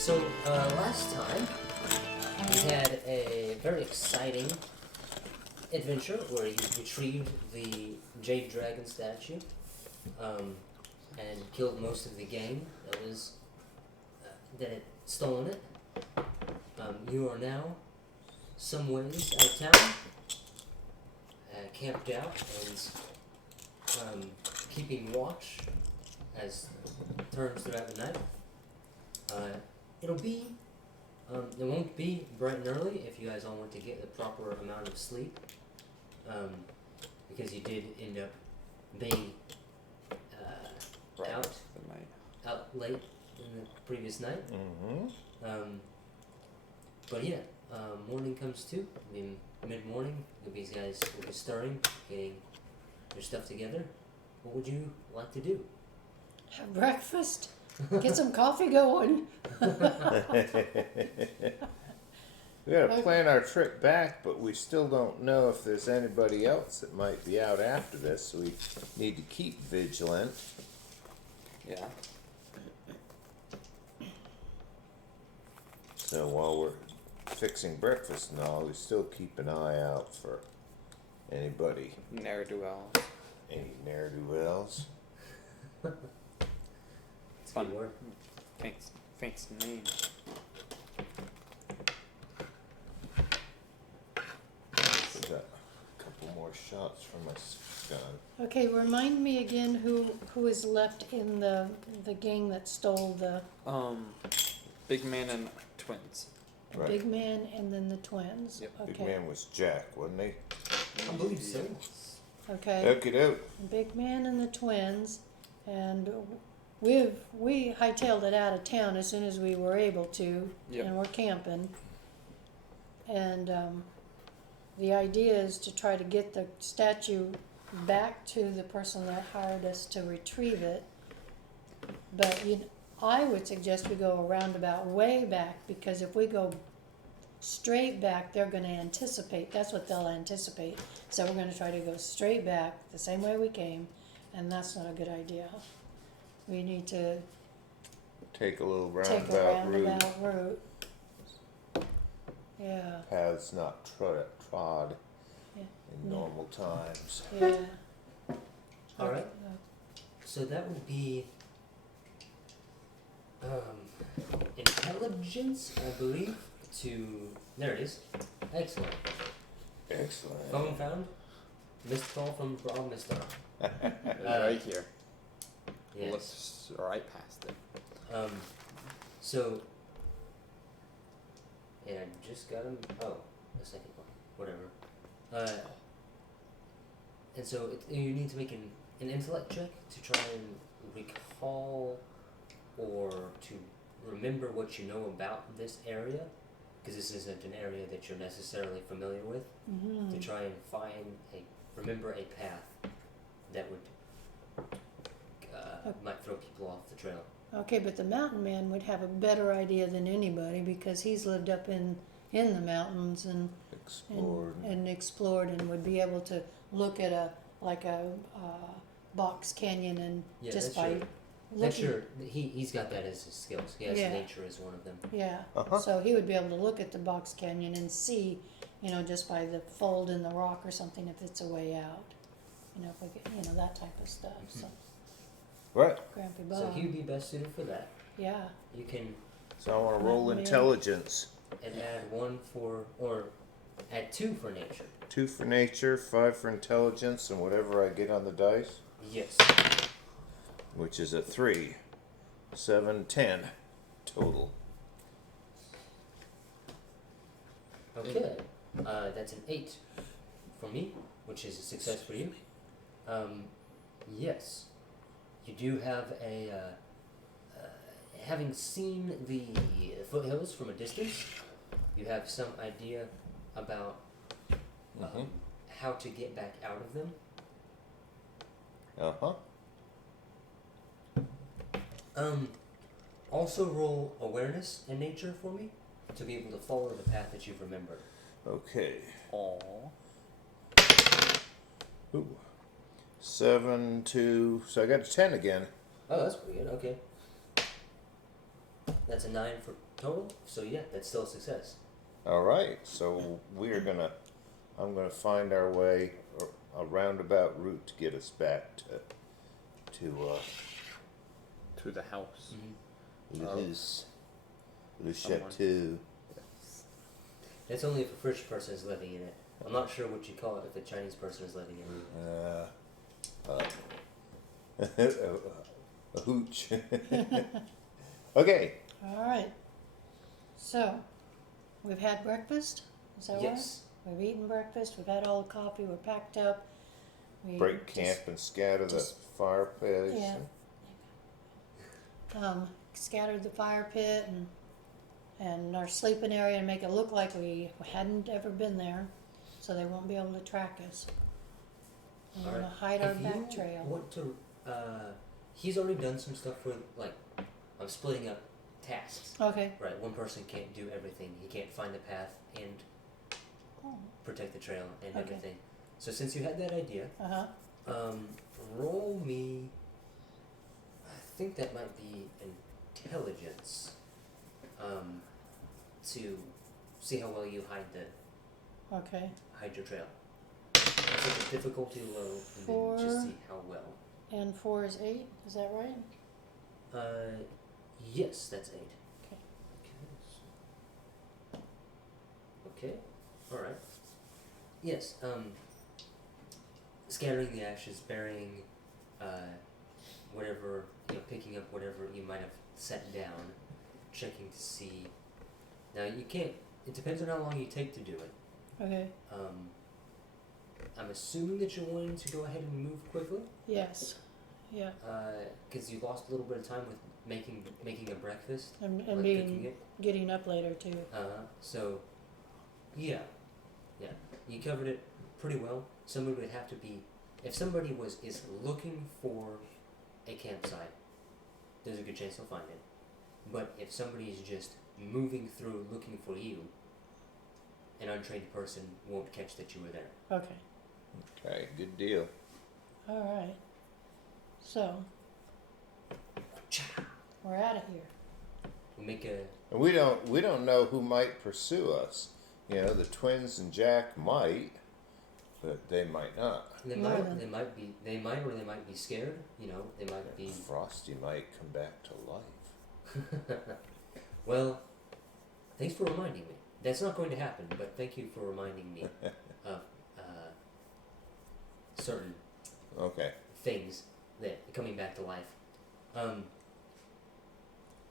So, last time, we had a very exciting adventure where you retrieved the jade dragon statue, and killed most of the gang that had stolen it. You are now some ways out of town, camped out and keeping watch as turns throughout the night. It won't be bright and early if you guys all want to get the proper amount of sleep, because you did end up being out late in the previous night. Mm-hmm. But yeah, morning comes too. I mean, mid-morning, these guys will be stirring, getting their stuff together. What would you like to do? Have breakfast. Get some coffee going. We gotta plan our trip back, but we still don't know if there's anybody else that might be out after this, so we need to keep vigilant. Yeah. So while we're fixing breakfast and all, we still keep an eye out for anybody, Ne'er-do-well. any ne'er-do-wells. It's Fun good work. Fancy name. Got a couple more shots from my gun. Okay, remind me again who is left in the gang that stole the Big man and twins. Right. big man and then the twins. Yep. Okay. Big man was Jack, wasn't he? I believe so. Okay. Okie doke. Big man and the twins, and we hightailed it out of town as soon as we were able to, Yep. and we're camping. And the idea is to try to get the statue back to the person that hired us to retrieve it. But I would suggest we go a roundabout way back, because if we go straight back, they're going to anticipate. That's what they'll anticipate. So we're going to try to go straight back the same way we came, and that's not a good idea. We need to Take a little take a roundabout route. roundabout route. Yeah, Paths not trod Yeah. in normal times. yeah. Alright. So that would be intelligence, I believe, there it is. Excellent. Excellent. Phone found. Missed call from Rob Mister. It's right here. Yes. Looks right past it. So, and I just got him. Oh, the second one. Whatever. And so you need to make an intellect check to try and recall or to remember what you know about this area, because this isn't an area that you're necessarily familiar with. Mm-hmm. To try and remember a path that would might throw people off the trail. Okay, but the mountain man would have a better idea than anybody, because he's lived up in the mountains and explored and would be able to look at a box canyon and Yeah, just that's by true. That's sure. He's got that as his skills. He has Yeah. nature as one of them. Yeah. Uh-huh. So he would be able to look at the box canyon and see, just by the fold in the rock or something, if it's a way out. If we get, that type of stuff. So, Right. Grampy So Bob. he would be best suited for that. Yeah. You can So I want to roll Mountain man. intelligence. add 2 for nature. 2 for nature, 5 for intelligence, and whatever I get on the dice, Yes. which is a 3. 7, 10 total. Okay. That's an 8 for me, which is a success for you. Yes. You do have having seen the foothills from a distance, you have some idea about how to get back out of them. Also roll awareness and nature for me to be able to follow the path that you've remembered. Okay. Aww. Ooh. 7, 2, so I got a 10 again. Oh, that's pretty good. Okay. That's a 9 for total. So yeah, that's still a success. All right, so I'm gonna find our way, a roundabout route to get us back to To the house. Liz, Le Someone. Chateau. That's only if a French person is living in it. I'm not sure what you call it if a Chinese person is living in it. A hooch. Okay. All right. So, we've had breakfast. Is that right? Yes. We've eaten breakfast. We've had all the coffee. We're packed up. We Break camp and scatter the just- fire pits. Yeah. Scattered the fire pit and our sleeping area and make it look like we hadn't ever been there, so they won't be able to track us. We're All gonna right. hide our If back you trail. want to, he's already done some stuff where like I'm splitting up tasks. Okay. Right, one person can't do everything. He can't find the path and Oh. protect the trail and Okay. everything. So since you had that idea, roll me. I think that might be intelligence. To see how well you hide your trail. Set the difficulty low and then just 4. see how well. And 4 is 8. Is that right? Yes, that's 8. Okay. Okay. All right. Yes. Scattering the ashes, burying, whatever, picking up whatever you might have set down, checking to see. Now you can't. It depends on how long you take to do it. Okay. I'm assuming that you're wanting to go ahead and move quickly. Yes. Yeah. Because you lost a little bit of time with making a breakfast, And like cooking being it. getting up later too. So, yeah, you covered it pretty well. Somebody would have to be, if somebody is looking for a campsite, there's a good chance they'll find it. But if somebody is just moving through looking for you, an untrained person won't catch that you were there. Okay. Okay, good deal. All right. So we're out of here. We make a. And we don't know who might pursue us. The twins and Jack might, but they might not. They No, might. then. They might be. They might, or they might be scared. They might be. Frosty might come back to life. Well, thanks for reminding me. That's not going to happen, but thank you for reminding me of certain Okay. things that coming back to life.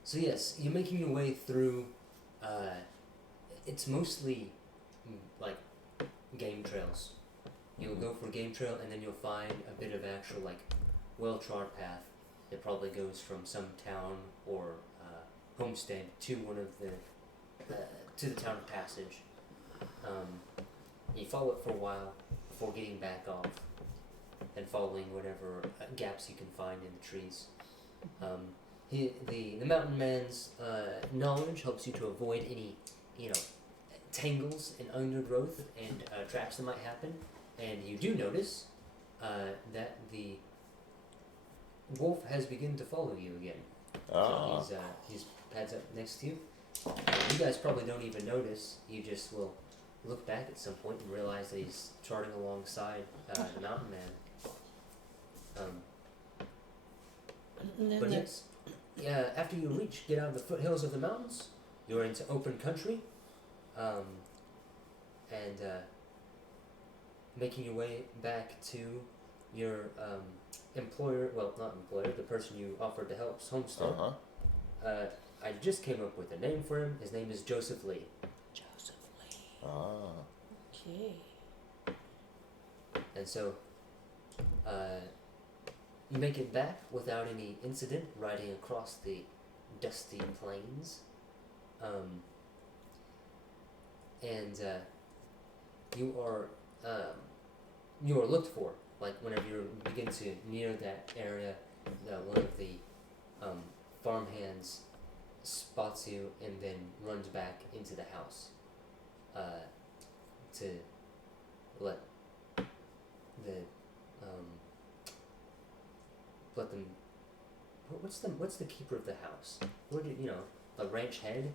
So yes, you're making your way through. It's mostly like game trails. You'll go for a game trail, and then you'll find a bit of actual well-trod path that probably goes from some town or homestead to one of the to the town of passage. You follow it for a while before getting back off and following whatever gaps you can find in the trees. The mountain man's knowledge helps you to avoid any tangles and undergrowth and traps that might happen. And you do notice that the wolf has begun to follow you again. Ah. So he's pads up next to you. You guys probably don't even notice. You just will look back at some point and realize that he's trotting alongside the mountain man. And then But the- yes, after you get out of the foothills of the mountains, you're into open country, and making your way back to your employer. Well, not employer, the person you offered to help homestead. I just came up with a name for him. His name is Joseph Lee. Joseph Lee. Ah. Okay. And so, you make it back without any incident, riding across the dusty plains. And you are looked for. Like whenever you begin to near that area, one of the farmhands spots you and then runs back into the house to let them. What's the keeper of the house? Where did the ranch head?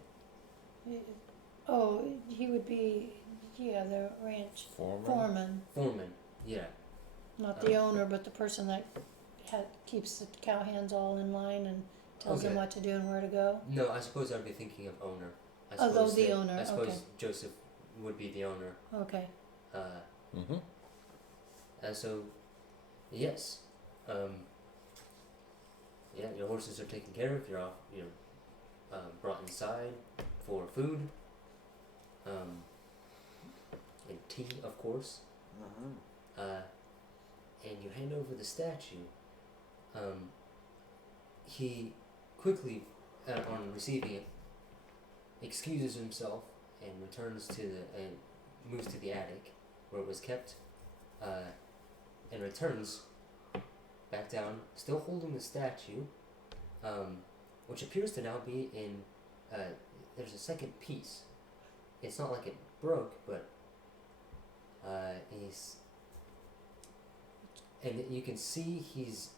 Oh, he would be, yeah, the ranch Foreman? Foreman, yeah. not the owner, but the person that keeps the cowhands all in line and tells them Okay. what to do and where to go. No, I suppose I'd be thinking of owner. I Oh, suppose the that- owner, I suppose okay. Joseph would be the owner. Okay. Mm-hmm. So, yes. Yeah, your horses are taken care of. You're brought inside for food. And tea, of course. And you hand over the statue. He quickly, on receiving it, excuses himself and returns to and moves to the attic where it was kept, and returns back down, still holding the statue, which appears to now be in. There's a second piece. It's not like it broke, but and you can see he's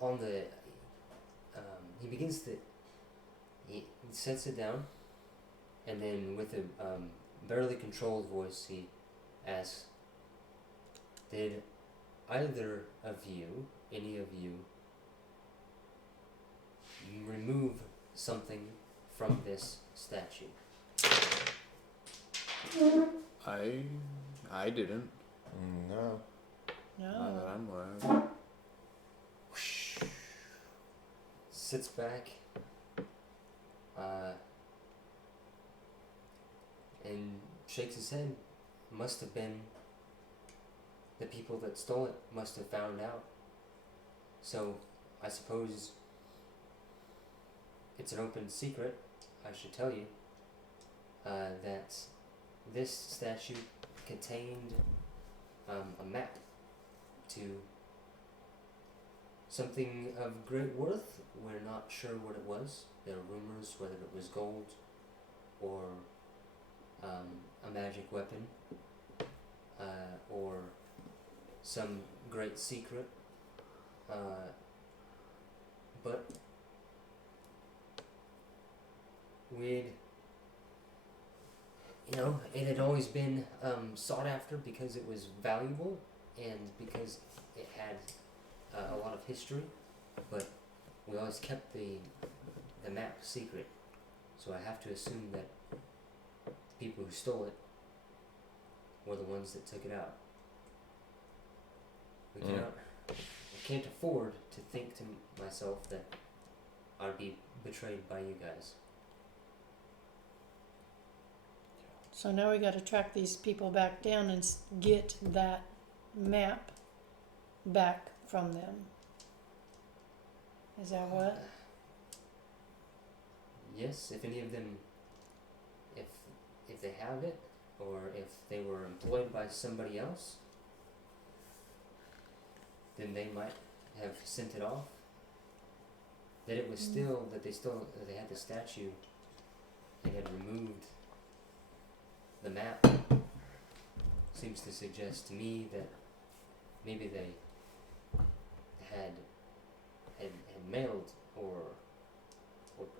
on the. He begins to. He sets it down, and then with a barely controlled voice, he asks, "Did either of you, any of you, remove something from this statue?" I didn't. No. Not that No. I'm aware of. Sits back, and shakes his head. Must have been the people that stole it must have found out. So I suppose it's an open secret, I should tell you, that this statue contained a map to something of great worth. We're not sure what it was. There are rumors whether it was gold or a magic weapon, or some great secret. But it had always been sought after because it was valuable and because it had a lot of history, but we always kept the map secret. So I have to assume that the people who stole it were the ones that took it out. I can't afford to think to myself that I'd be betrayed by you guys. So now we gotta track these people back down and get that map back from them. Is that what? Yes, if any of them, if they have it, or if they were employed by somebody else, then they might have sent it off. That it was still that they had the statue and had removed the map seems to suggest to me that maybe they had mailed or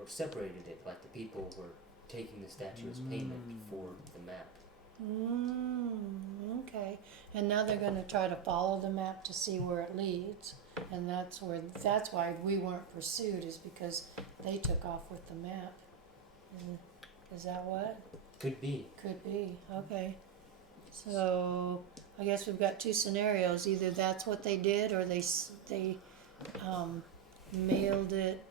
separated it, like the people were taking the statue as payment for the map. Okay. And now they're gonna try to follow the map to see where it leads, and that's why we weren't pursued, is because they took off with the map. Is that what? Could be. Could be. Okay. So I guess we've got two scenarios. Either that's what they did, or they mailed it.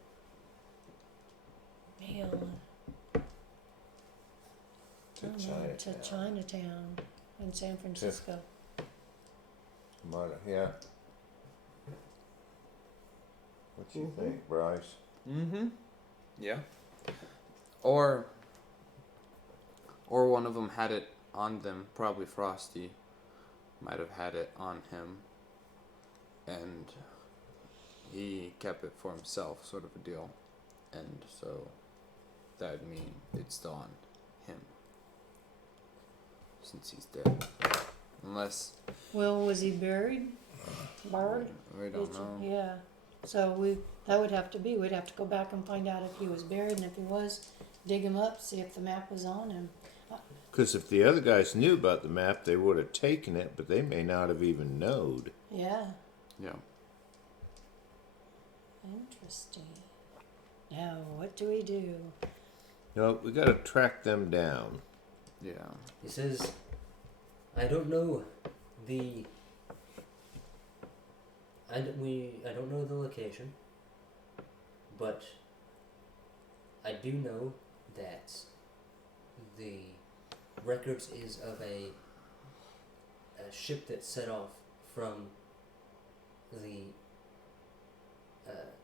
To Chinatown in San Francisco. Yeah. What you think, Bryce? Mm-hmm. Yeah. Or one of them had it on them. Probably Frosty might have had it on him, and he kept it for himself, sort of a deal. And so that'd mean it's still on him, since he's dead. Unless... Well, was he buried? Buried? We don't know. Yeah. So we'd have to go back and find out if he was buried, and if he was, dig him up, see if the map was on him. Because if the other guys knew about the map, they would have taken it, but they may not have even known. Yeah, Yeah. interesting. Now, what do we do? No, we got to track them down. Yeah. He says, I don't know the. I don't know the location, but I do know that the records is of a ship that set off from the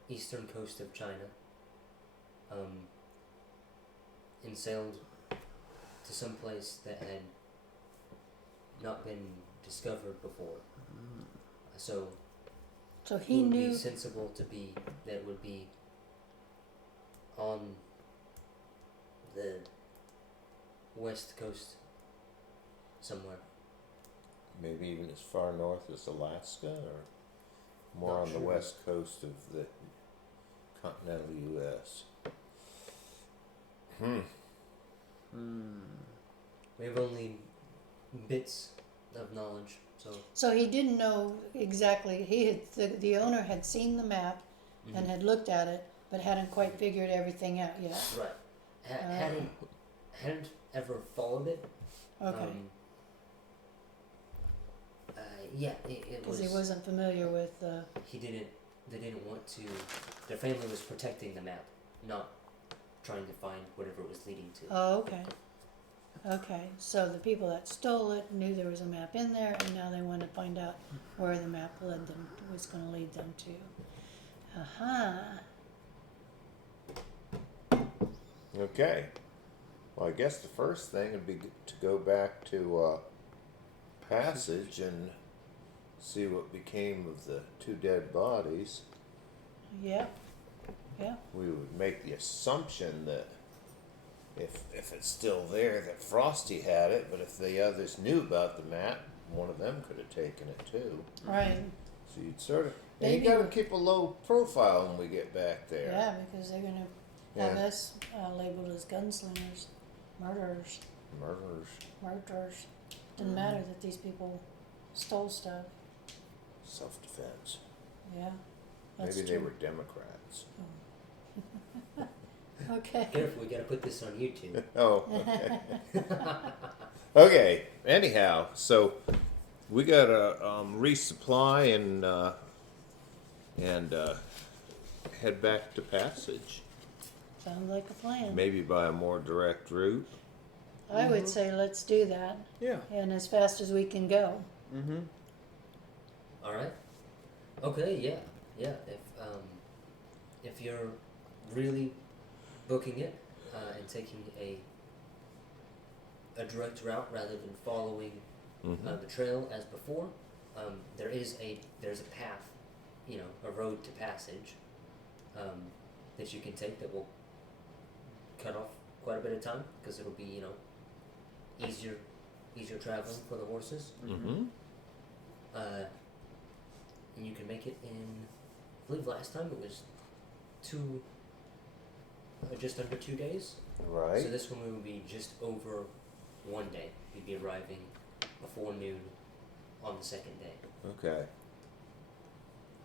eastern coast of China, and sailed to some place that had not been discovered before. So He it would knew. be sensible to be that it would be on the west coast somewhere. Maybe even as far north as Alaska, or more Not on the sure. west coast of the continental U.S. We have only bits of knowledge, so So he didn't know exactly. The owner had seen the map and had looked at it, but hadn't quite figured everything out yet. right. Hadn't ever followed it. Okay, Yeah, it was. because he wasn't familiar with. They didn't want to. Their family was protecting the map, not trying to find whatever it was leading to. Oh, okay. Okay, so the people that stole it knew there was a map in there, and now they want to find out where the map was going to lead them to. Aha. Okay. Well, I guess the first thing would be to go back to Passage and see what became of the two dead bodies. Yep. Yeah. We would make the assumption that if it's still there, that Frosty had it, but if the others knew about the map, one of them could have taken it too. Right. So you'd sort of, and you Maybe gotta we- keep a low profile when we get back there. Yeah, because they're going to have Yeah. us labeled as gunslingers, murderers. Murderers, Didn't matter that these people stole stuff. self-defense. Yeah. That's Maybe true. they were Democrats. Okay. Careful, we gotta put this on YouTube. Oh, okay. Okay. Anyhow, so we gotta resupply and head back to Passage. Sounds like a plan. Maybe by a more direct route. I would say let's do that, Yeah. and as fast as we can go. Mm-hmm. All right. Okay. Yeah. If you're really booking it and taking a direct route rather than following the trail as before, there's a path, a road to Passage that you can take that will cut off quite a bit of time because it'll be easier traveling for the horses. Mm-hmm. And you can make it in, I believe last time it was just under 2 days. Right. So this one will be just over 1 day. You'd be arriving before noon on the second day. Okay.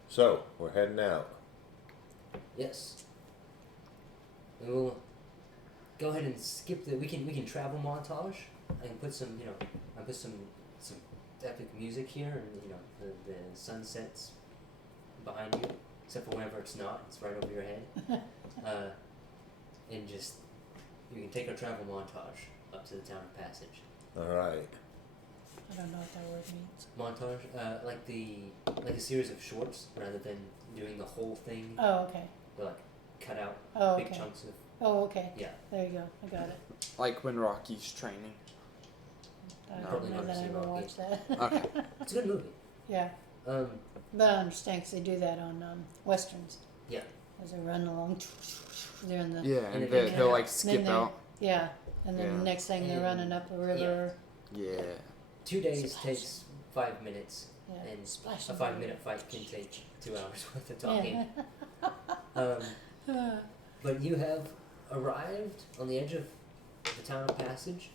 So we're heading out. Yes. We will go ahead and skip we can travel montage. I can put some some epic music here, and the sunsets behind you, except for whenever it's not, it's right over your head. And just you can take our travel montage up to the town of Passage. All right. I don't know what that word means. Montage, like a series of shorts, rather than doing the whole thing. Oh, okay. But like cut out Oh, big okay. chunks of Oh, okay. yeah. There you go. I got it. Like when Rocky's training. I No. don't Probably know never that I seen ever Rocky. watched that. Okay. It's a good movie. Yeah, but I understand because they do that on westerns. Yeah. As they run along, they're in the Yeah, And and then- they'll like then skip they- out. yeah, and then Yeah. the next thing they're And- running up a river. Yeah. 2 days Splash. takes 5 minutes, Yeah, and splash. a 5-minute fight can take 2 hours worth of talking. Yeah. But you have arrived on the edge of the town of Passage.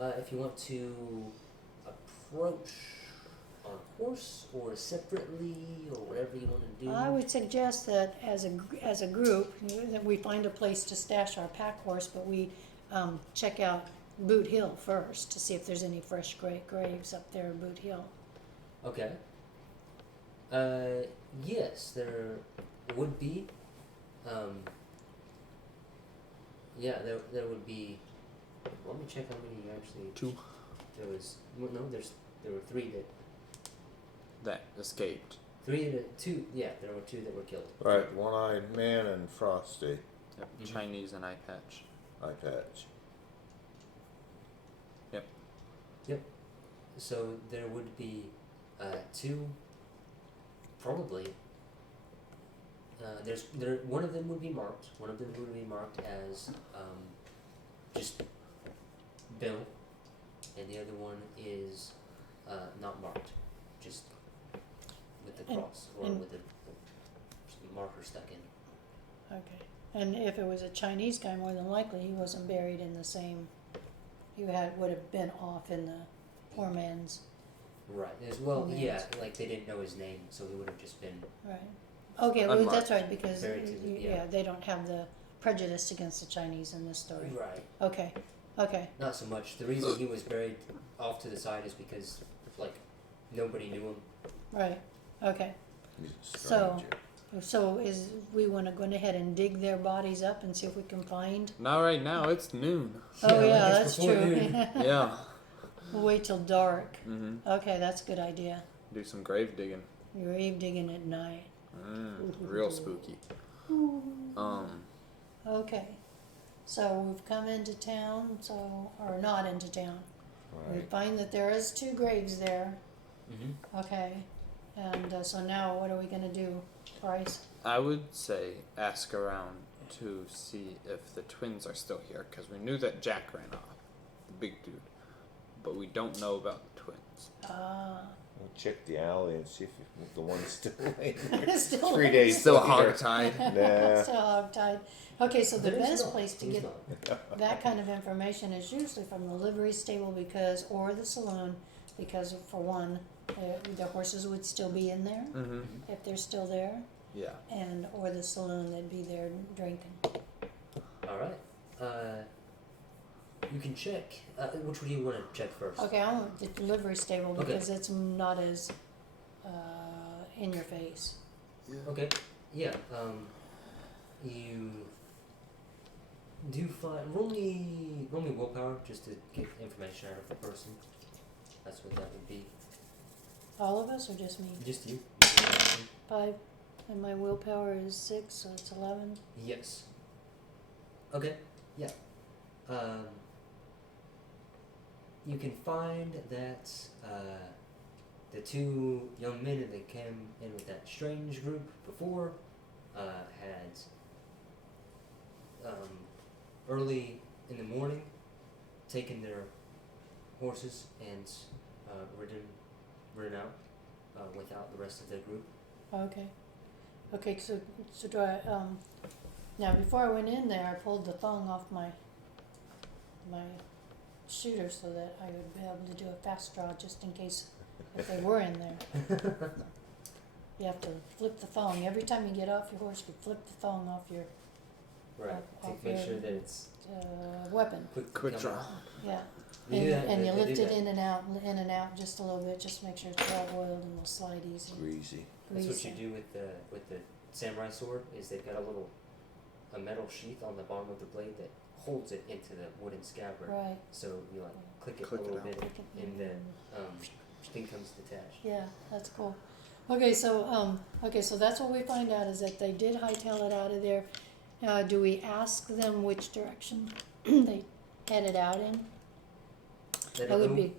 If you want to approach on a horse or separately or whatever you want to do. I would suggest that as a group, that we find a place to stash our pack horse, but we check out Boot Hill first to see if there's any fresh graves up there at Boot Hill. Okay. Yes, there would be. Yeah, there would be. Let me check how many actually. 2 There was there were 3 that escaped. two. Yeah, there were 2 that were killed. Right, One-Eyed Man and Frosty. Yep. Mhm. Chinese and eye patch. Eye patch. So there would be 2. Probably. One of them would be marked. One of them would be marked as just Bill, and the other one is not marked, just with the cross or with the marker stuck in. Okay. And if it was a Chinese guy, more than likely he wasn't buried in the same. He would have been off in the poor man's. Right. As well, Poor yeah. man's. Like they didn't know his name, so he would have just been. Right. Okay, well, Unmarked. that's right, because Buried to the- yeah. they don't have the prejudice against the Chinese in this story. Right. Okay. Okay. Not so much. The reason he was buried off to the side is because like nobody knew him. Right. Okay. He's a So- stranger. So we want to go ahead and dig their bodies up and see if we can find. Not right now. It's noon. Oh like yeah, it's that's before true. noon. Yeah. We'll wait till dark. Mm-hmm. Okay, that's a good idea. Do some grave digging. Grave digging at night. Real spooky. Okay. So we've come into town, or not into town. We Right. find that there is 2 graves there. Mm-hmm. Okay. And so now what are we gonna do, Bryce? I would say ask around to see if the twins are still here, because we knew that Jack ran off, the big dude, but we don't know about the twins. We'll check the alley and see if the one's still laying there. Still 3 days Still later. hogtied. Nah. Still hogtied. Okay, so the There's best not. place to He's get not. that kind of information is usually from the livery stable or the saloon, because for one, the horses would still be in there Mm-hmm. if they're still there, Yeah. or the saloon, they'd be there drinking. All right. You can check. Which one do you want to check first? Okay, I want the livery stable Okay. because it's not as in your face. Okay. Yeah. You do find roll me willpower just to get information out of the person. That's what that would be. All of us or just me? Just you. 5, and my willpower is 6, so it's 11. Yes. Okay. Yeah. You can find that the 2 young men that came in with that strange group before had early in the morning taken their horses and ridden out without the rest of their group. Okay. Okay, so do I, now before I went in there, I pulled the thong off my shooter so that I would be able to do a fast draw just in case if they were in there. You have to flip the thong. Every time you get off your horse, you flip the thong off your Right. Off To make your- sure that it's weapon. Quick come draw. out. Yeah. They do that, And you they do lift it that. in and out just a little bit, just to make sure it's well oiled and will slide easy. Greasy. That's what Greasy. you do with the samurai sword. Is they've got a metal sheath on the bottom of the blade that holds it into the wooden scabbard. Right. So you like click it Click a it little out. bit, Click it and in. then thing comes detached. Yeah, that's cool. Okay, so that's what we find out is that they did hightail it out of there. Do we ask them which direction they headed out in? They That don't would know. be.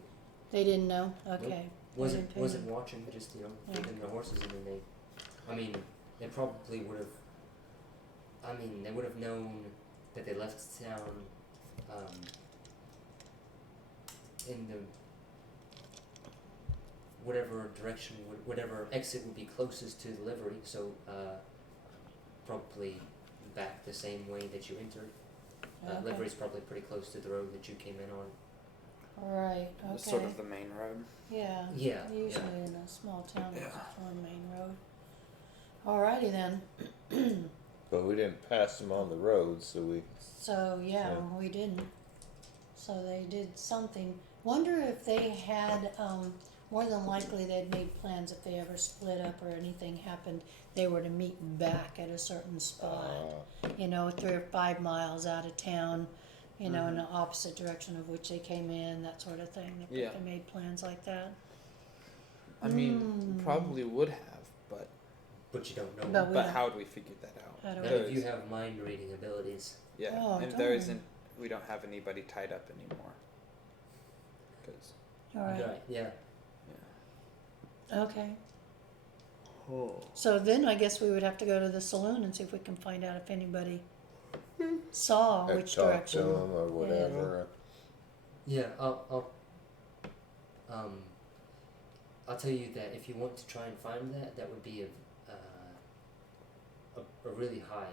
They didn't know. Okay. They wasn't didn't pay wasn't any- watching. Just Yeah. taking their horses, and then I mean, they probably would have. I mean, they would have known that they left town in the whatever direction, whatever exit would be closest to the livery. So probably back the same way that you entered. Okay. Livery's probably pretty close to the road that you came in on. Right, okay. It's sort of the main road. Yeah. Yeah. Usually in a small town, there's Yeah. one main road. Alrighty then. But we didn't pass them on the road, so we. So, yeah, Yeah. we didn't. So they did something. Wonder if they had, more than likely they'd made plans if they ever split up or anything happened, they were to meet back at a certain spot. You know, 3 or 5 miles out of town, you know, in the opposite direction of which they came in, that sort of thing. Yeah. They made plans like that. I mean, probably would have, but But you don't know. But we but don't- how would we figure that out? How do None we- of you have mind reading abilities. Yeah, Oh, and darn. there isn't. We don't have anybody tied up anymore. Because Alright, Right. Yeah. okay. So then I guess we would have to go to the saloon and see if we can find out if anybody saw Had which talked direction. to them or whatever. Yeah. I'll tell you that if you want to try and find that, that would be a really high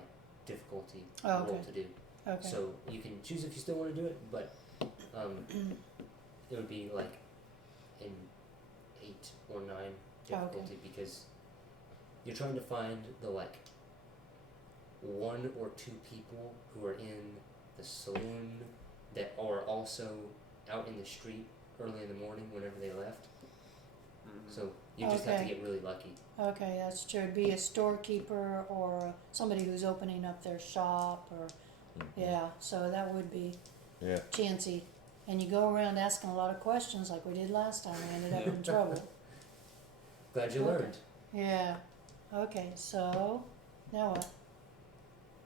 difficulty Oh, role okay. to do. Okay. So you can choose if you still want to do it, but it would be like an 8 or 9 difficulty because you're trying to find the like 1 or 2 people who are in the saloon that are also out in the street early in the morning whenever they left. So you just have to Okay. get really lucky. Okay, that's true. It'd be a storekeeper or somebody who's opening up their shop or, yeah, so that would be Yeah. chancy. And you go around asking a lot of questions like we did last time, we ended up in trouble. Glad you Okay. learned. Yeah, okay, so, now what?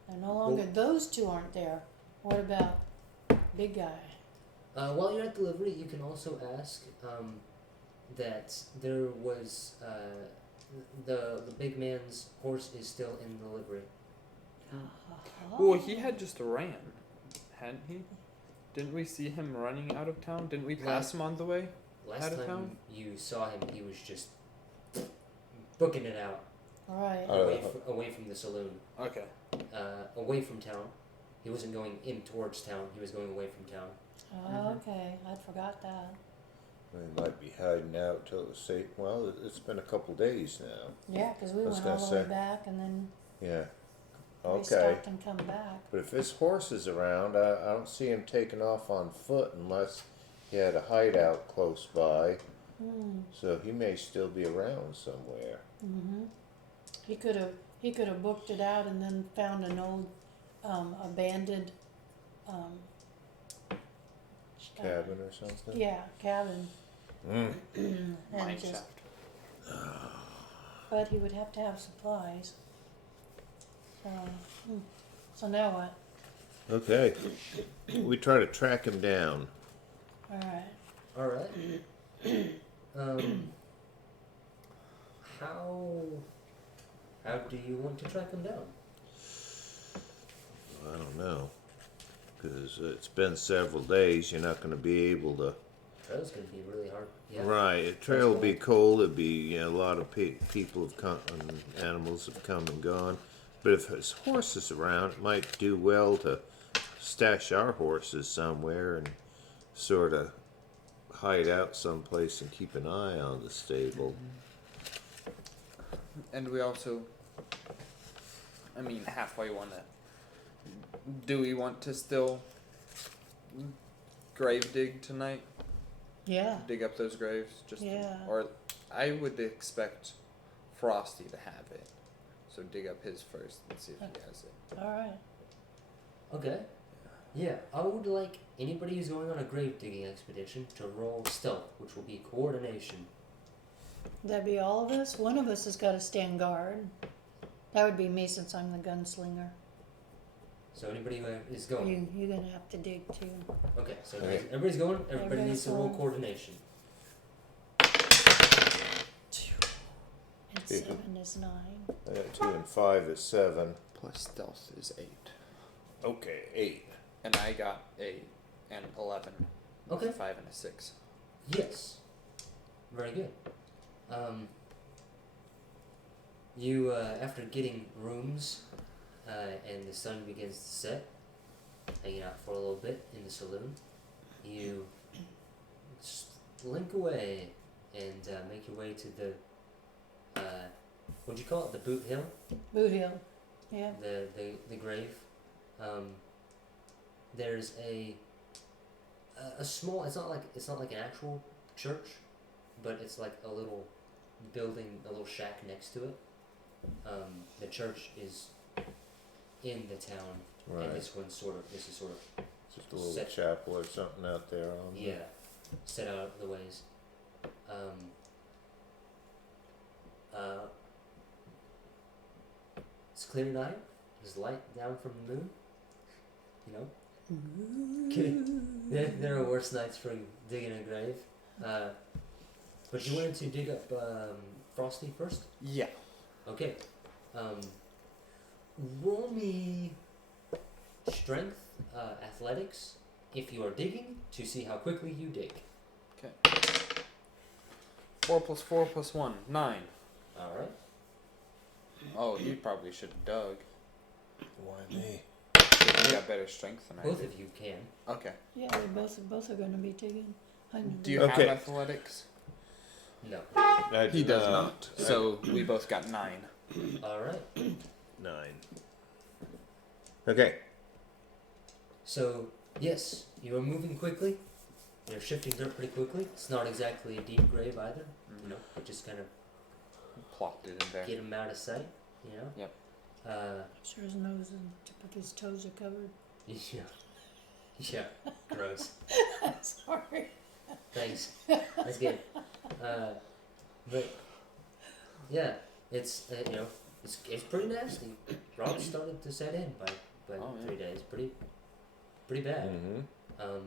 And no longer, those two aren't there. What about big guy? While you're at delivery, you can also ask that there was the big man's horse is still in delivery. well, he had just ran, hadn't he? Didn't we see him running out of town? Didn't we pass him on the way? Last Out of time town? you saw him, he was just booking it out Alright, away from the saloon, Okay. away from town. He wasn't going in towards town. He was going away from town. okay, I'd forgot that. They might be hiding out till it was safe. Well, it's been a couple days now. Yeah, 'cause we I was went all gonna the way say. back and then Yeah. Okay. restocked and come back. But if his horse is around, I don't see him taking off on foot unless he had a hideout close by. So he may still be around somewhere. He could have booked it out and then found an old abandoned Cabin or something. yeah, cabin. Mm. And just, Mineshaft. but he would have to have supplies. So, so now what? Okay. We try to track him down. Alright. All right. How do you want to track him down? I don't know. Because it's been several days. You're not going to be able to. Trail's gonna be really hard. Yeah. Right. The trail will be cold. It'll be a lot of people have come, animals have come and gone. But if his horse is around, it might do well to stash our horses somewhere and sort of hide out someplace and keep an eye on the stable. And we also, I mean, halfway want to. Do we want to still grave dig tonight? Yeah. Dig up those graves, just Yeah. or I would expect Frosty to have it. So dig up his first and see if he has it. Alright. Okay. Yeah, I would like anybody who's going on a grave digging expedition to roll stealth, which will be coordination. That'd be all of us? One of us has got to stand guard. That would be me since I'm the gunslinger. So anybody who is going. You're gonna have to dig too. Okay, so Okay. everybody's going. Everybody Everybody's needs to roll going. coordination. And 7 is 9. I got 2 and 5 is 7. Plus stealth is 8, Okay, 8. and I got an 11. Okay. 5 and a 6. Yes. Very good. You after getting rooms, and the sun begins to set, hanging out for a little bit in the saloon, you slink away and make your way to the what'd you call it? The Boot Hill, Boot Hill. Yeah. the grave. There's a small. It's not like an actual church, but it's like a little building, a little shack next to it. The church is in the town, Right. and this is sort of Just a little set- chapel or something out there on yeah, set out the ways. It's clear night. There's light down from the moon. You know, kidding. There are worse nights for digging a grave. But you wanted to dig up Frosty first. Yeah. Okay. Roll me strength, athletics, if you are digging, to see how quickly you dig. Okay. 4 + 4 + 1, 9. All right. Oh, you probably should have dug. Why me? You got better strength than I Both do. of you can. Okay. Yeah, they both are going to be digging. Do you Okay. have athletics? No. I He do does not. not. So we both got 9. All right. 9. Okay. So yes, you are moving quickly. You're shifting dirt pretty quickly. It's not exactly a deep grave either. You know, but just kind of Plopped it in there. get him out of sight. You know. Yep. Sure his nose and tip of his toes are covered. Yeah. Yeah. Gross. Sorry. Thanks. That's good. But yeah, it's you know, it's pretty nasty. Rob started to set in by Oh, yeah. 3 days. Pretty bad. Mm-hmm.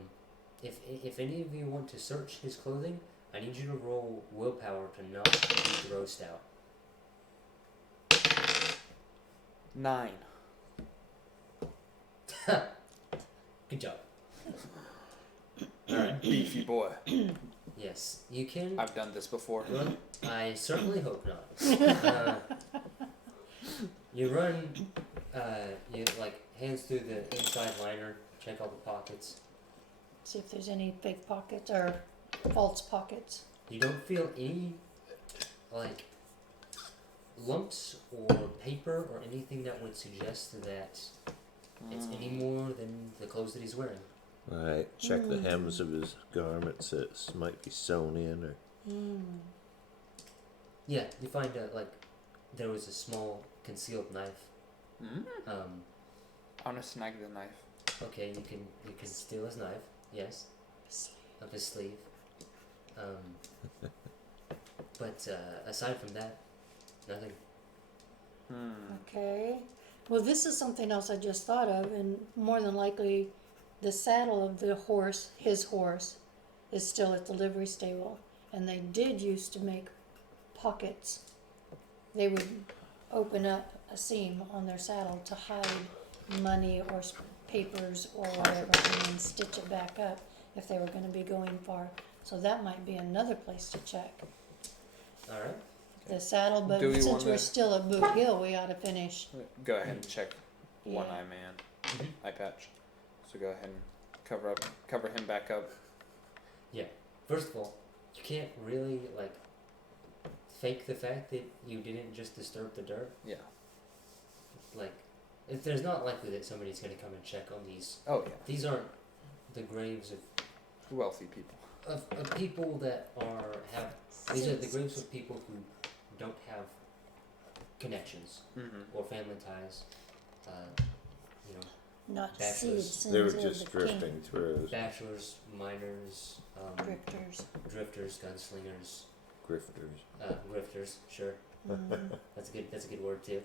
If any of you want to search his clothing, I need you to roll willpower to not eat the roast out. 9. Good job. Alright. Beefy boy. Yes, you can. I've done this before. Run. I certainly hope not. You run. You like hands through the inside liner, check all the pockets. See if there's any fake pockets or false pockets. You don't feel any like lumps or paper or anything that would suggest that it's any more than the clothes that he's wearing. Right. Check the hems of his garments. It might be sewn in or. Yeah, you find like there was a small concealed knife. I want to snag the knife. Okay, you can steal his knife. Yes, up his sleeve. But aside from that, nothing. Okay. Well, this is something else I just thought of, and more than likely, the saddle of the horse, his horse, is still at the livery stable, and they did used to make pockets. They would open up a seam on their saddle to hide money or papers or whatever, and then stitch it back up if they were going to be going far. So that might be another place to check. All right. The saddle, but Do we since wanna- we're still at Boot Hill, we ought to finish. Go ahead and check One Yeah. Eye Man. Eye patch. So go ahead and cover him back up. First of all, you can't really like fake the fact that you didn't just disturb the dirt. Yeah. Like, there's not likely that somebody's going to come and check on these. Oh yeah. These aren't the graves Wealthy people. of people that have. These are the graves of people who don't have connections or family ties. You know, Not Bachelors. citizens They were of just the king. drifting through. bachelors, miners, Drifters. drifters, gunslingers, Grifters. grifters. Sure, that's a good word too.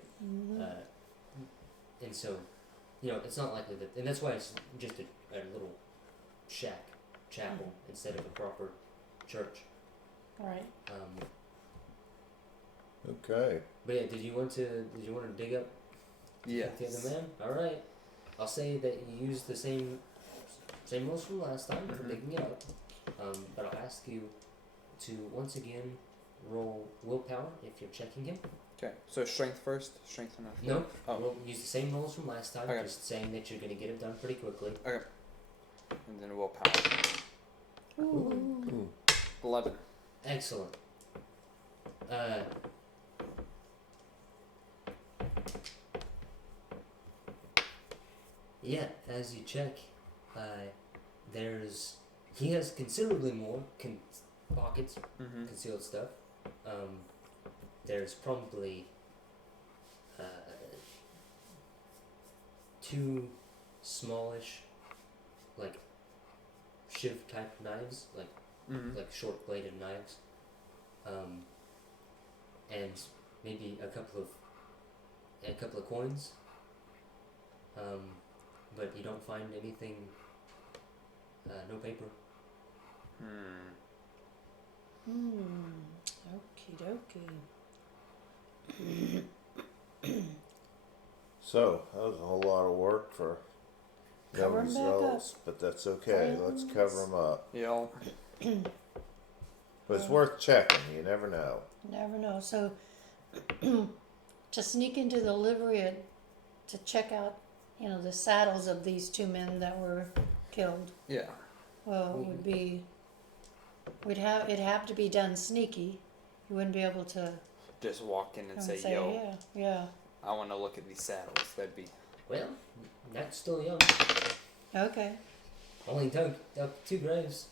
And so, you know, it's not likely that, and that's why it's just a little shack, chapel instead of a proper church. All right. Okay. But yeah, did you want to dig up Yeah. the other man? All right. I'll say that you used the same rules from last time for digging it up. But I'll ask you to once again roll willpower if you're checking him. Okay, so strength first? Strength enough? No, Oh. use the same rolls from last time, Okay. just saying that you're going to get it done pretty quickly. And then willpower. Ooh. 11. Excellent. Yeah, as you check, he has considerably more pockets, Mm-hmm. concealed stuff. There's probably 2 smallish, like shiv type knives, Mm-hmm. like short bladed knives, and maybe a couple of coins. But you don't find anything. No paper. Okie dokie. So that was a whole lot of work for no Cover 'em back up. results, but that's okay. Let's cover them up. Yeah. But it's worth checking. You never know. Never know. So to sneak into the livery to check out, the saddles of these 2 men that were killed. Yeah. Well, it would be. It'd have to be done sneaky. You wouldn't be able to Just walk in and come say, and say, yo, yeah. I want to look at these saddles. That'd be. Well, Nat's still young. Okay. Only dug 2 graves.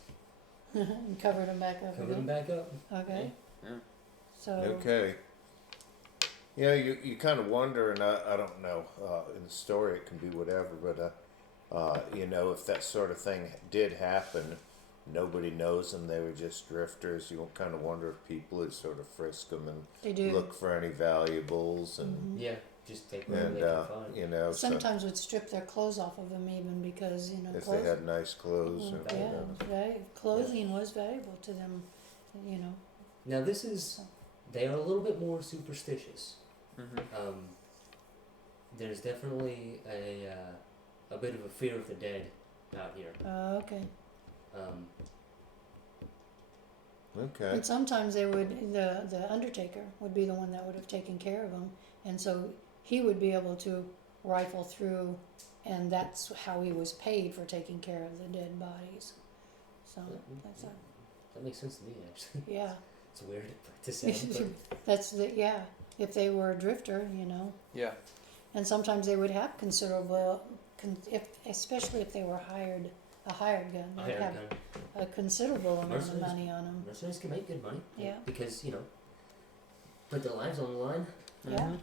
And covered them back up Covered them again. back up. Okay. Yeah. So. Okay. You kind of wonder, and I don't know, in the story it can be whatever, but, if that sort of thing did happen, nobody knows them, they were just drifters, you kind of wonder if people would sort of frisk them and They do. look for any valuables and, Yeah, just take whatever and they can find. so Sometimes would strip their clothes off of them even because, if they had nice clothes. Yeah, Or, clothing was valuable to them, Now they are a little bit more superstitious. Mm-hmm. There's definitely a bit of a fear of the dead out here. Okay. Okay. And sometimes the undertaker would be the one that would have taken care of them, and so he would be able to rifle through, and that's how he was paid for taking care of the dead bodies. So That makes sense to me, actually. yeah, It's weird to say, but if they were a drifter, Yeah. and sometimes they would have considerable, especially if they were a hired gun, a they'd hired have gun. a considerable amount of Mercenaries- money on them. Mercenaries can make good money. Yeah. Because, put their lives on the line. Yeah.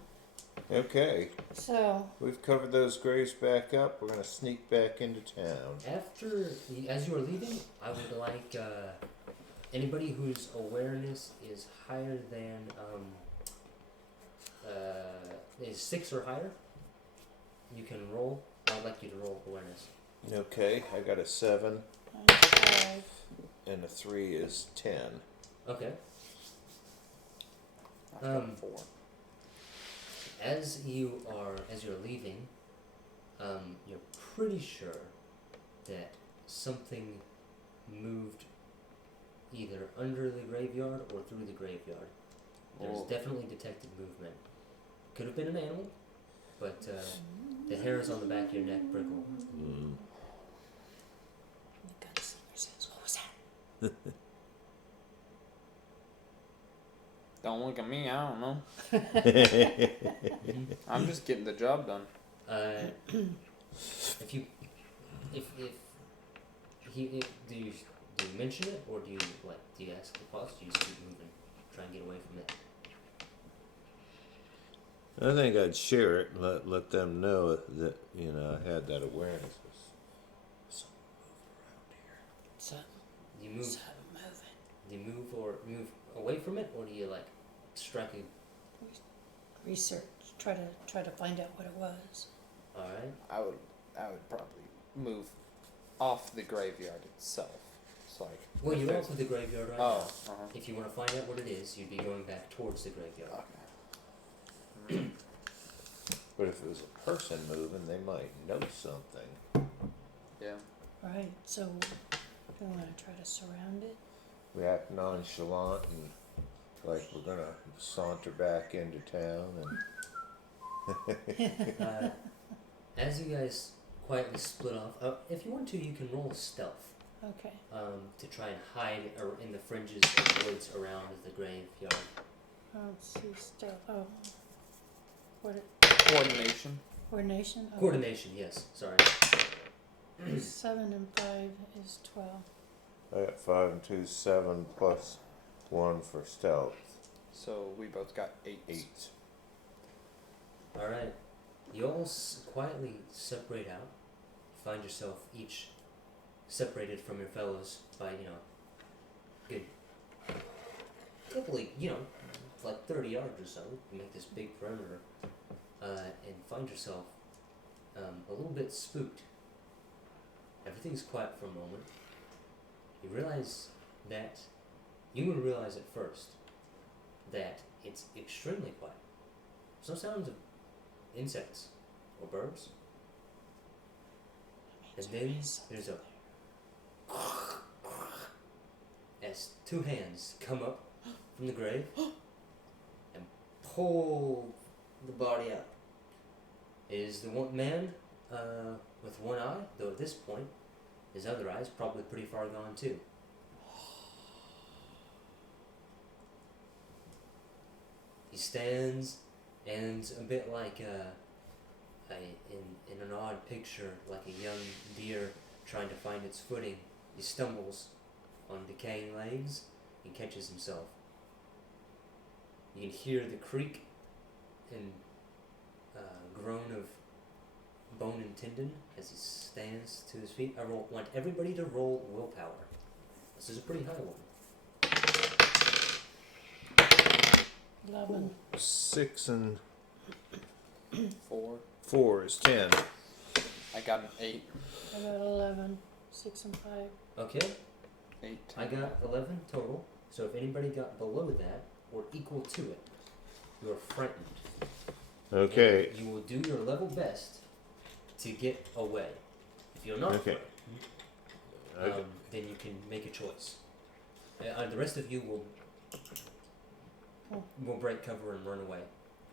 Okay. So We've covered those graves back up. We're going to sneak back into town. As you are leaving, I would like anybody whose awareness is higher than is 6 or higher. You can roll. I'd like you to roll awareness. Okay, I got a 7, 5, and a 3 is 10. Okay. I've got 4. As you're leaving, you're pretty sure that something moved either under the graveyard or through the graveyard. There's definitely detected movement. Could have been an animal, but the hairs on the back of your neck prickle. Mm. the gunslinger says, "What was that?" Don't look at me. I don't know. I'm just getting the job done. Do you mention it, or do you ask the boss? Do you just keep moving, try and get away from it? I think I'd share it and let them know that, I had that awareness. Something So, Do you move? so moving. Do you move away from it, or do you strike a? Research. Try to find out what it was. All right. I would probably move off the graveyard itself. It's like. Well, you're off of the graveyard right Oh. now. Uh-huh. If you want to find out what it is, you'd be going back towards the graveyard. Okay. But if it was a person moving, they might know something. Yeah. Right. So, we want to try to surround it. We act nonchalant and Like we're gonna saunter back into town and As you guys quietly split off, if you want to, you can roll stealth Okay. to try and hide in the fringes of woods around the graveyard. Let's see, still. Oh. What? Coordination. Coordination? Okay. Coordination, yes. Sorry. 7 and 5 is 12. I got 5 and 2, 7 plus 1 for stealth. So we both got 8. 8. All right. You all quietly separate out. Find yourself each separated from your fellows by, good couple of, like 30 yards or so. You make this big perimeter and find yourself a little bit spooked. Everything's quiet for a moment. You would realize at first that it's extremely quiet. No sounds of insects or birds. And then there's a as two hands come up from the grave and pull the body out. It is the one man with one eye, though at this point his other eye is probably pretty far gone too. He stands, and a bit like in an odd picture, like a young deer trying to find its footing, he stumbles on decaying legs and catches himself. You can hear the creak and groan of bone and tendon as he stands to his feet. I want everybody to roll willpower. This is a pretty high one. 11. 6 and 4. 4 is 10. I got an 8. I got 11. 6 and 5. Okay, 8. I got 11 total. So if anybody got below that or equal to it, you are frightened. Okay. And you will do your level best to get away. If you're not Okay. frightened, then you can make a choice. The rest of you will break cover and run away.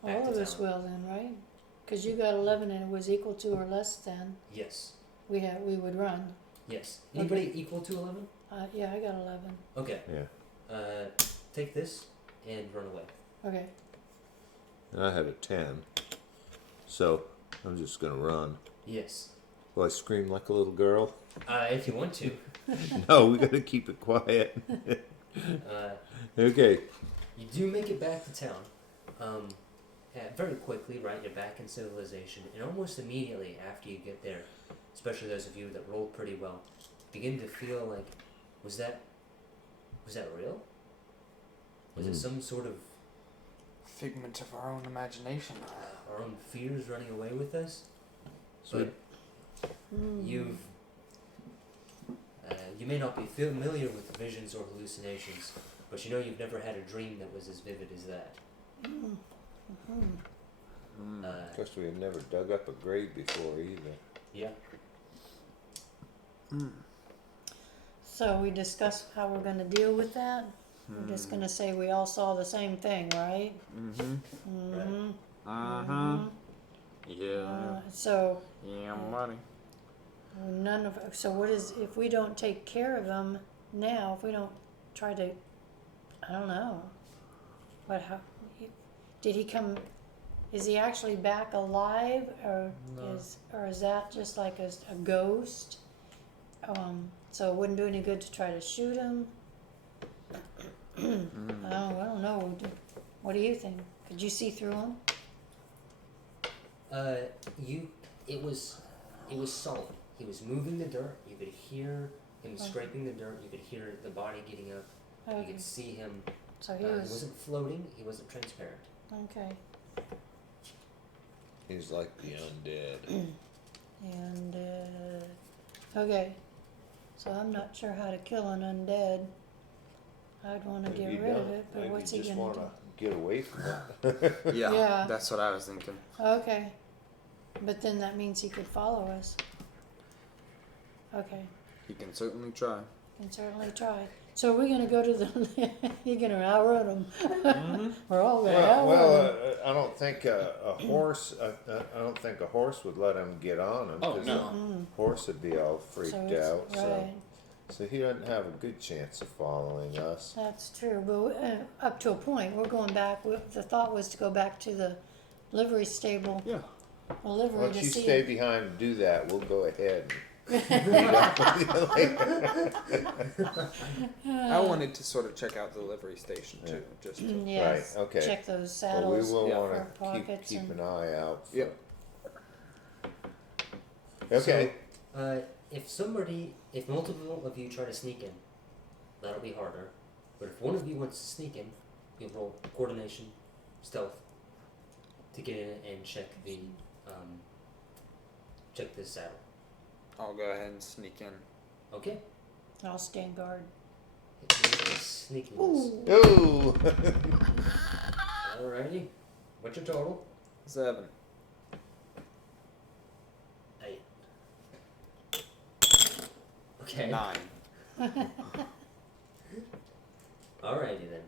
Back All to of us town. will then, right? Because you got 11 and it was equal to or less than Yes. we would run. Yes. Anybody equal to 11? Yeah, I got 11. Okay. Yeah. Take this and run away. Okay. I had a 10. So I'm just going to run. Yes. Will I scream like a little girl? If you want to. No, we got to keep it quiet. Okay. You do make it back to town. Very quickly, right? You're back in civilization, and almost immediately after you get there, especially those of you that rolled pretty well, begin to feel like, was that real? Was it some sort of Figment of our own imagination. our own fears running away with us? So But you may not be familiar with visions or hallucinations, but you know you've never had a dream that was as vivid as that. of course, we had never dug up a grave before either. Yeah. So we discussed how we're going to deal with that. We're just going to say we all saw the same thing, right? Yeah. So Yeah, buddy. so what is, if we don't take care of them now, if we don't try to, I don't know, did he come, is he actually back alive, or is that just like a ghost? So it wouldn't do any good to try to shoot him. I don't know. What do you think? Could you see through him? It was solid. He was moving the dirt. You could hear him scraping the dirt. You could hear the body getting up. You Okay. could see him. So He wasn't floating. He wasn't transparent. okay. He's like the undead. And okay. So I'm not sure how to kill an undead. I'd want to get rid of it, but Maybe what's you he just gonna want do? to get away from it. Yeah, Yeah. that's what I was thinking. Okay. But then that means he could follow us. Okay. He can certainly try. Can certainly try. So we're gonna go to the, you're gonna outrun them. Mm-hmm. We're all gonna Well, outrun them. I don't think a horse. I don't think a horse would let him get on him Oh, because no. a horse would be all freaked So it's- out. right. So he doesn't have a good chance of following us. That's true, but up to a point, we're going back, the thought was to go back to the livery stable, Yeah. the livery Once to you see. stay behind and do that, we'll go ahead. And meet up with you later. I wanted to sort of check out the livery station too, just to, Yes, Right, okay. check those Well, we saddles will Yeah. want for to pockets keep and, an eye out. For, Yep. Okay. So, if multiple of you try to sneak in, that'll be harder. But if one of you wants to sneak in, you'll roll coordination, stealth, to get in and check this saddle. I'll go ahead and sneak in. Okay. I'll stand guard. Hit me with sneakiness. Ooh, Ooh. Alrighty. What's your total? 7. 8. Okay. 9. Alrighty then.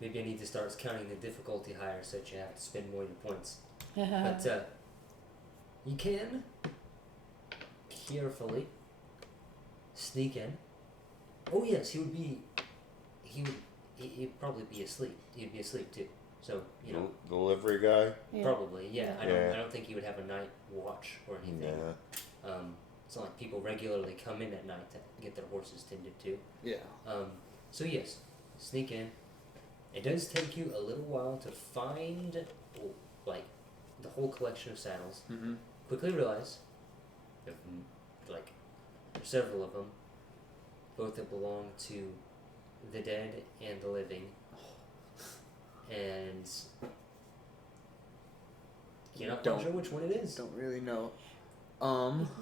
Maybe I need to start counting the difficulty higher so that you have to spend more of your points. But you can carefully sneak in. Oh yes, he'd probably be asleep. He'd be asleep too. So, you know, The livery guy. yeah. probably, yeah. I Yeah. don't think he would have a night watch or anything. Yeah. It's not like people regularly come in at night to get their horses tended to. Yeah. So yes, sneak in. It does take you a little while to find, like, the whole collection of saddles. Mm-hmm. Quickly realize, if, like, there's several of them, both that belong to the dead and the living, and you're not quite Don't- sure which one it is. Don't really know.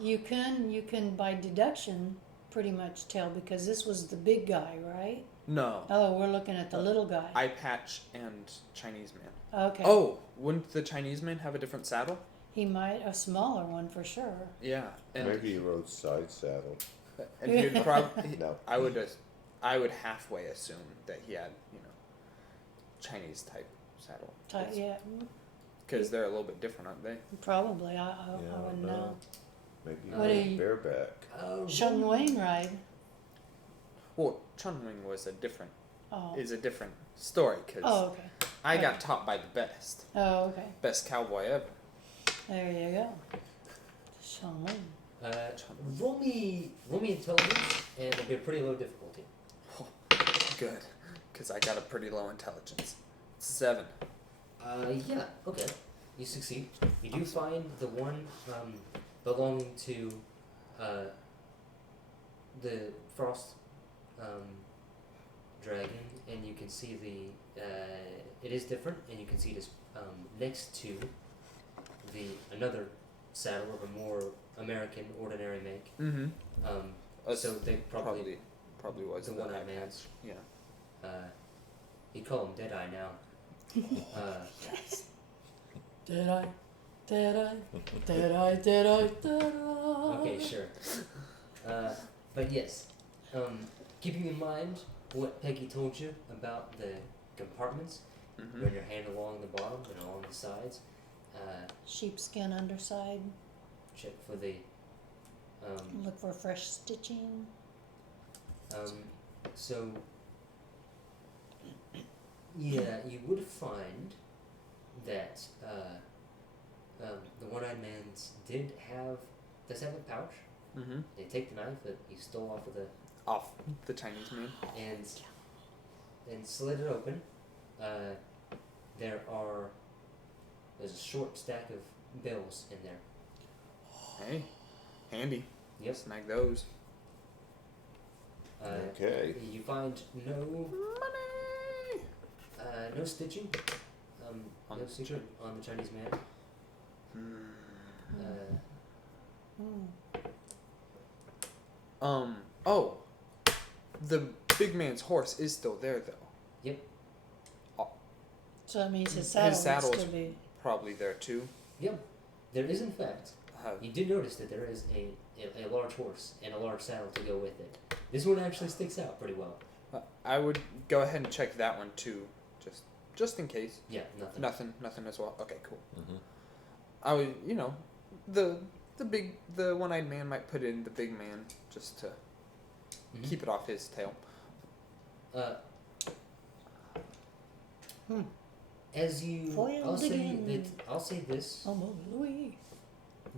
You can by deduction pretty much tell because this was the big guy, right? No. Oh, we're looking at the little guy. Eye patch and Chinese man. Okay. Oh, wouldn't the Chinese man have a different saddle? He might, a smaller one for sure. Yeah. And Maybe he rode side saddle. and he'd probably No. I would halfway assume that he had, Chinese type saddle. Yeah, Because they're a little bit different, aren't they? probably. I Yeah, wouldn't no. know. Maybe he What rode do you- bareback. Shun Wainwright. Well, Chunwing was a different Oh. different story because Oh, okay. I got taught by the best Oh, okay. cowboy ever. There you go. Shun Wain. Roll me intelligence, and it'll be a pretty low difficulty. Good, because I got a pretty low intelligence. 7. Yeah, okay. You succeed. You do find the one belonging to the frost dragon, and you can see it is different, and you can see it is next to another saddle of a more American ordinary make. Mm-hmm. So they probably was the the one-eyed eye man. patch. Yeah. you call him Deadeye now. Did I? Did I? Did I? Did I? Did I? Okay, sure. But yes, keeping in mind what Peggy told you about the compartments, Mm-hmm. run your hand along the bottom and along the sides. Sheepskin underside. Check for the. Look for fresh stitching. So. Yeah, you would find that the one-eyed man's does have a pouch. Mm-hmm. They take the knife that he stole off of Off the Chinese man. and slid it open. There's a short stack of bills in there. Hey, handy. Yep. Snag those. Okay. You find no Money. no stitching. On No the secret on the Chinese man. Oh, the big man's horse is still there though. So that means his His saddle saddle needs is- to be. Probably there too. Yep. There is in fact You do notice that there is a large horse and a large saddle to go with it. This one actually sticks out pretty well. I would go ahead and check that one too, just in case. Yeah, nothing. Nothing as well. Okay, cool. Mm-hmm. I would, the one-eyed man might put in the big man just to keep it off his tail. As you, Foiled I'll say again. that I'll say this. Oh, Louis.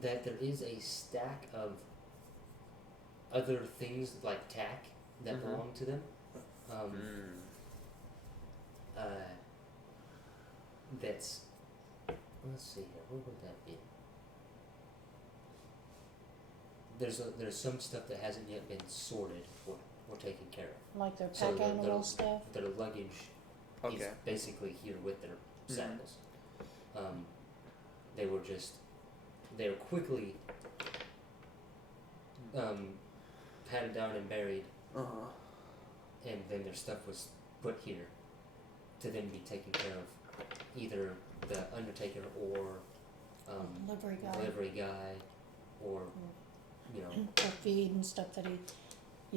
That there is a stack of other things like tack that belong to them. That's, let's see here, what would that be? There's some stuff that hasn't yet been sorted or taken care of. Like their So pack their- animal stuff. Their luggage is Okay. basically here with their saddles. They were quickly patted down and buried, and then their stuff was put here to then be taken care of, either the undertaker or Livery guy. or Or feed and stuff that he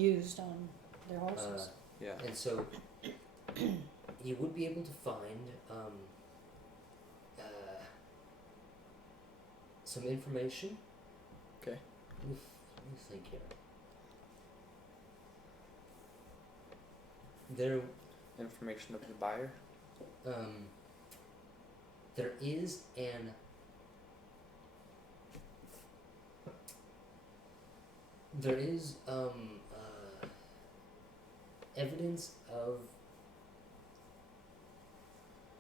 used on their horses. Yeah. and so you would be able to find some information. Okay. Let me think here. There Information of the buyer. there is evidence of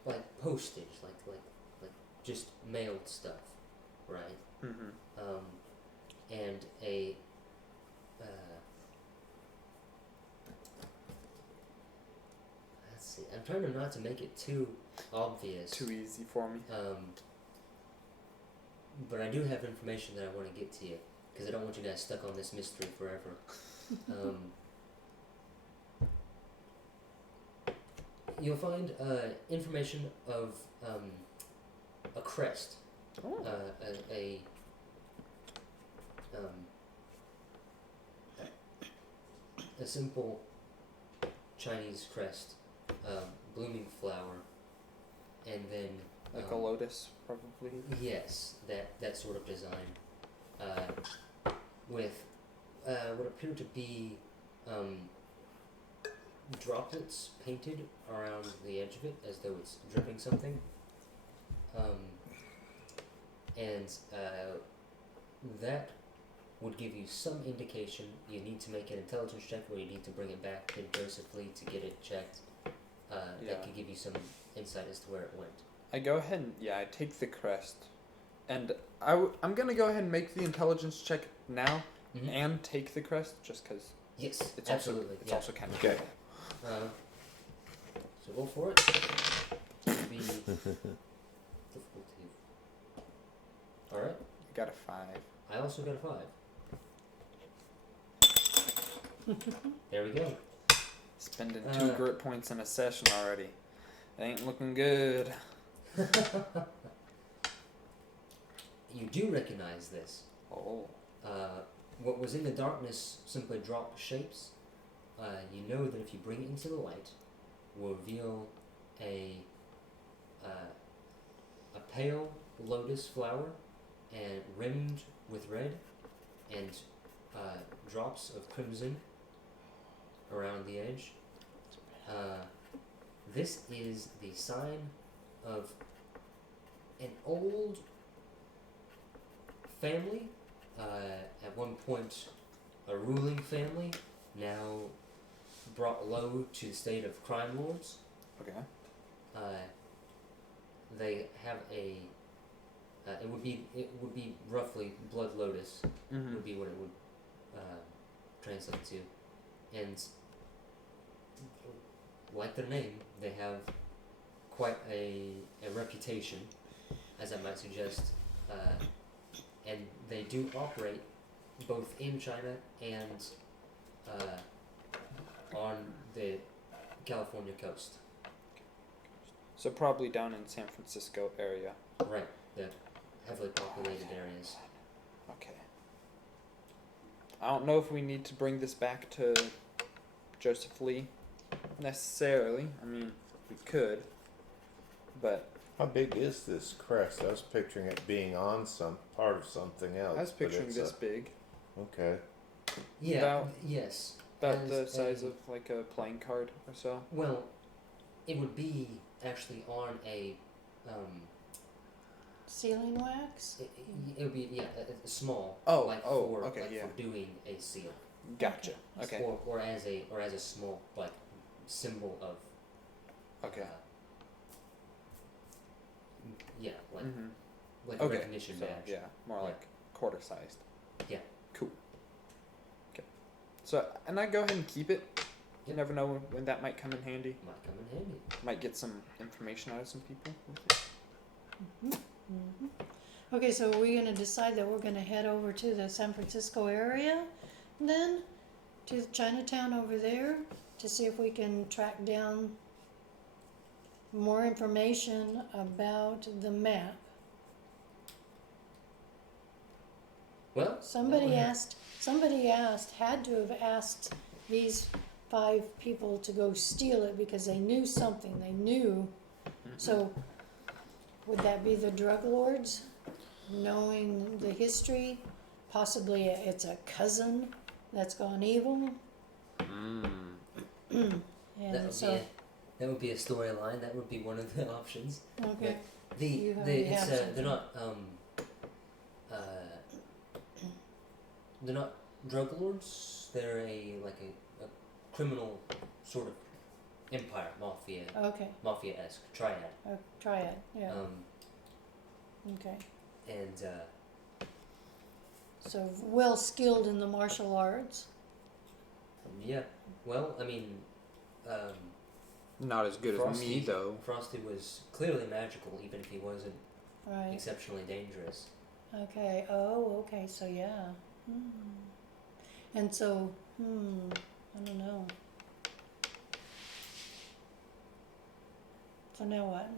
like postage, like just mailed stuff, right? And a let's see. I'm trying to not to make it too obvious. Too easy for me. But I do have information that I want to get to you because I don't want you guys stuck on this mystery forever. You'll find information of a crest, a simple Chinese crest, blooming flower, and then Like a lotus, probably. yes, that sort of design, with what appear to be droplets painted around the edge of it as though it's dripping something. And that would give you some indication. You need to make an intelligence check, or you need to bring it back to Joseph Lee to get it checked. That could give you some insight as to where it went. I go ahead and I take the crest, and I'm gonna go ahead and make the intelligence check now and take the crest just because. Yes, It's absolutely. It's also kind of Okay. So go for it. It'll be difficult to. All right. I got a 5. I also got a 5. There we go. Spending 2 grit points in a session already. It ain't looking good. You do recognize this. Oh. What was in the darkness simply dropped shapes. You know that if you bring it into the light, will reveal a pale lotus flower, and rimmed with red, and drops of crimson around the edge. This is the sign of an old family, at one point a ruling family, now brought low to the state of crime lords. Okay. They have a it would be roughly blood lotus would be what it would translate to, and like their name, they have quite a reputation, as I might suggest, and they do operate both in China and on the California coast. So probably down in San Francisco area. Right, the heavily populated areas. Okay. I don't know if we need to bring this back to Joseph Lee necessarily. I mean, we could, but How big is this crest? I was picturing it being on some part of something else. I was but picturing it's this big, Okay. Yeah. About- Yes. about As the size a- of like a playing card or so. Well, it would be actually on a. Ceiling wax? It would be a small. Oh, like oh, for okay, like yeah. for doing a seal. Gotcha. Okay. Or as a small like symbol of. Okay. Yeah, like Mm-hmm. like a Okay. recognition So, badge. yeah, more Yeah. like quarter sized. Yeah. Cool. Okay. So, and I go ahead and keep it. You Yep. never know when that might come in handy. Might come in handy. Might get some information out of some people with it. Mm-hmm. Okay, so are we gonna decide that we're gonna head over to the San Francisco area then? To Chinatown over there to see if we can track down more information about the map? Well, Somebody asked, had to have asked these 5 people to go steal it because they knew something, they knew. So, would that be the drug lords, knowing the history? Possibly it's a cousin that's gone evil, Mm. that and would so, be that would be a storyline. That would be one of the options. okay, The You the already it's have they're something. not they're not drug lords. They're a criminal sort of empire, okay, mafia-esque triad. triad, yeah, okay. And So well skilled in the martial arts. yeah, well, I mean, Not as good as me though. Frosty was clearly magical, even if he wasn't Right. exceptionally dangerous. Okay. Oh, okay. So yeah. And so, I don't know. So now what?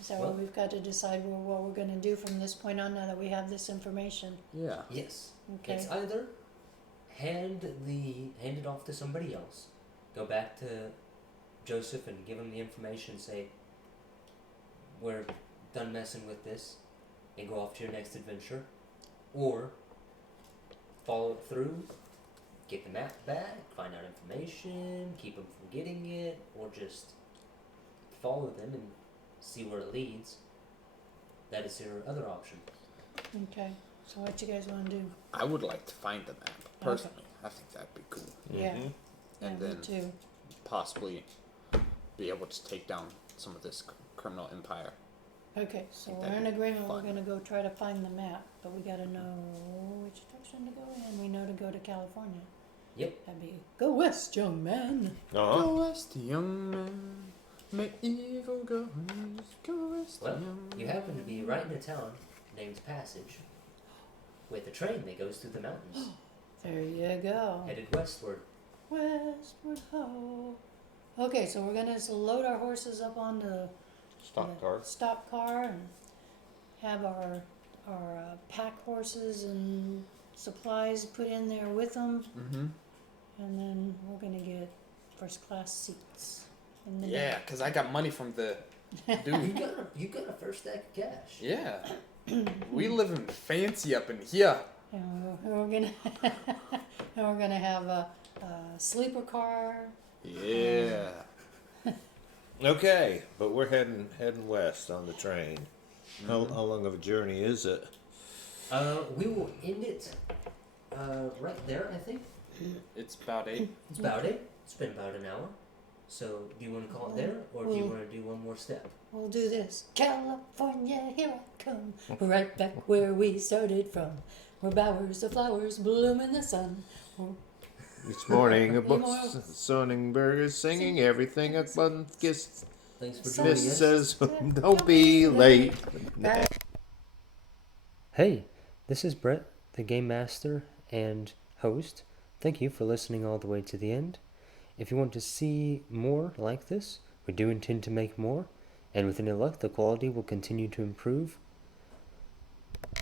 Is that what Well- we've got to decide what we're going to do from this point on now that we have this information? Yeah. Yes, Okay. it's either hand it off to somebody else, go back to Joseph and give him the information, say we're done messing with this, and go off to your next adventure, or follow it through, get the map back, find out information, keep them from getting it, or just follow them and see where it leads. That is your other option. Okay. So what you guys want to do? I would like to find the map personally. I think that'd be cool. Yeah. Mhm. And Yeah, then me too. possibly be able to take down some of this criminal empire. Okay, so think we're that'd in be agreement. We're fun. gonna go try to find the map, but we gotta know which direction to go in. We know to go to California. Yep. That'd be go west, young man. Uh-huh. Go west, young man. May evil goes. Go west, Well, young you happen to be right in a town named Passage, with a train that goes through the mountains, There you go. headed westward. Westward ho. Okay, so we're gonna just load our horses up on the Stock car. stock car and have our pack horses and supplies put in there with them, Mm-hmm. and then we're gonna get first class seats. In the Yeah, because I got money from the You dude. got a first stack of cash. Yeah. We living fancy up in here. And we're gonna and we're gonna have a sleeper car. Yeah. Okay, but we're heading west on the train. How long of a journey is it? We will end it right there, I think. It's about 8. It's about it. It's been about an hour. So, do you want to call it there, or do you Well- want to do one more step? We'll do this. California, here I come, right back where we started from, where bowers of flowers bloom in the sun. Each morning a More. Sonnenberg is singing everything at one kiss. Thanks for So- joining Miss us. says, don't be late. Hey, this is Brett, the Game Master and host. Thank you for listening all the way to the end. If you want to see more like this, we do intend to make more, and with any luck, the quality will continue to improve